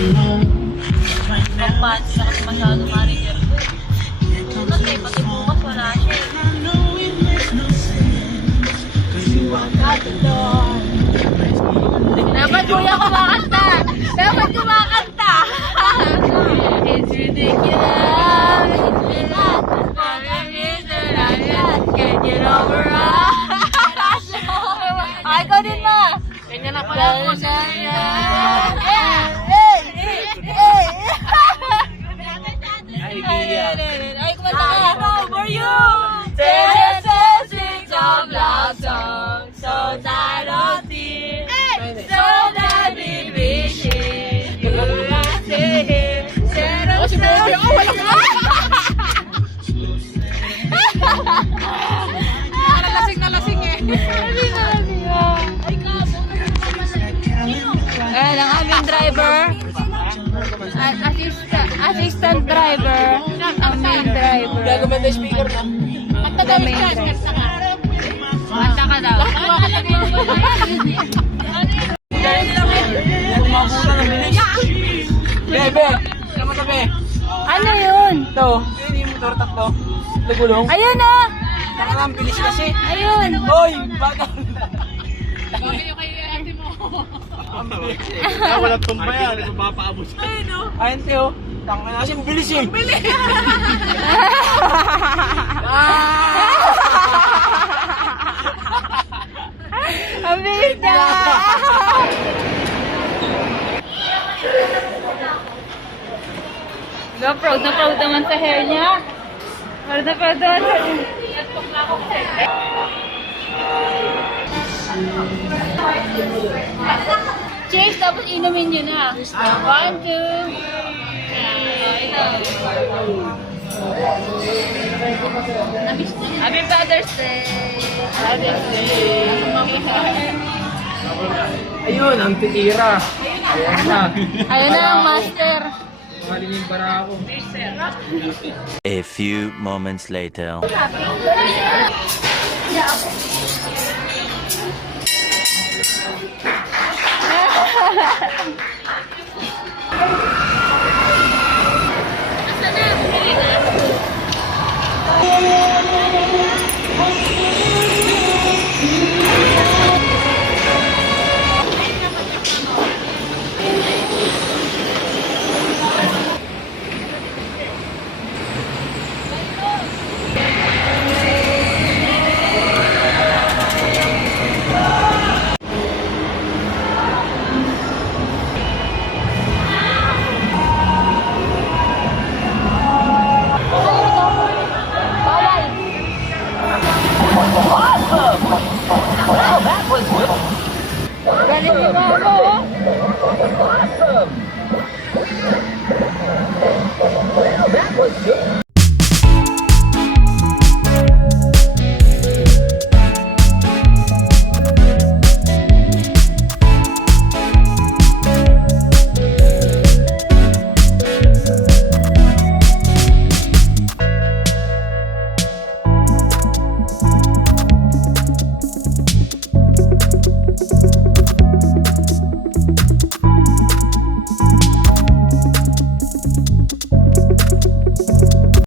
Pagpati na kasi masyado manager ko. Tulad eh, pati bukas wala siya eh. Dapat kuya kumakanta! Dapat kumakanta! It's ridiculous! It's not for a reason I just can't get over us! Ay, ko din ma! Ganyan na pala po sa ay, kumanta ka! For you! There's a sing of love song so tired of tears so that we wish it you were here pero sa Para lasing na lasing eh. ay kabo ayan ang aming driver assistant driver ang main driver Gagawin na speaker na. kanta daw kanta ka daw Mabuta ng bilis. Bebe, sama ka be. ano yun? Ito, yun yung motor takbo. Nagulong. Ayun na! Taka ang bilis kasi. Ayun! Hoy, baka. Walang tumba yan. Papaabos. Ayun, Teo. Taka na kasi bilis eh. Bilis! Ang bilis niya! Proud naman sa hair niya. Proud naman sa hair. Change, tapos inumin nyo na. 1, 2. Happy Father's Day! Father's Day! Ayun, ang titira. Ayan na. Ayun na ang master. Mahalin yung bara ako. A few moments later. Galit si Mama, oh.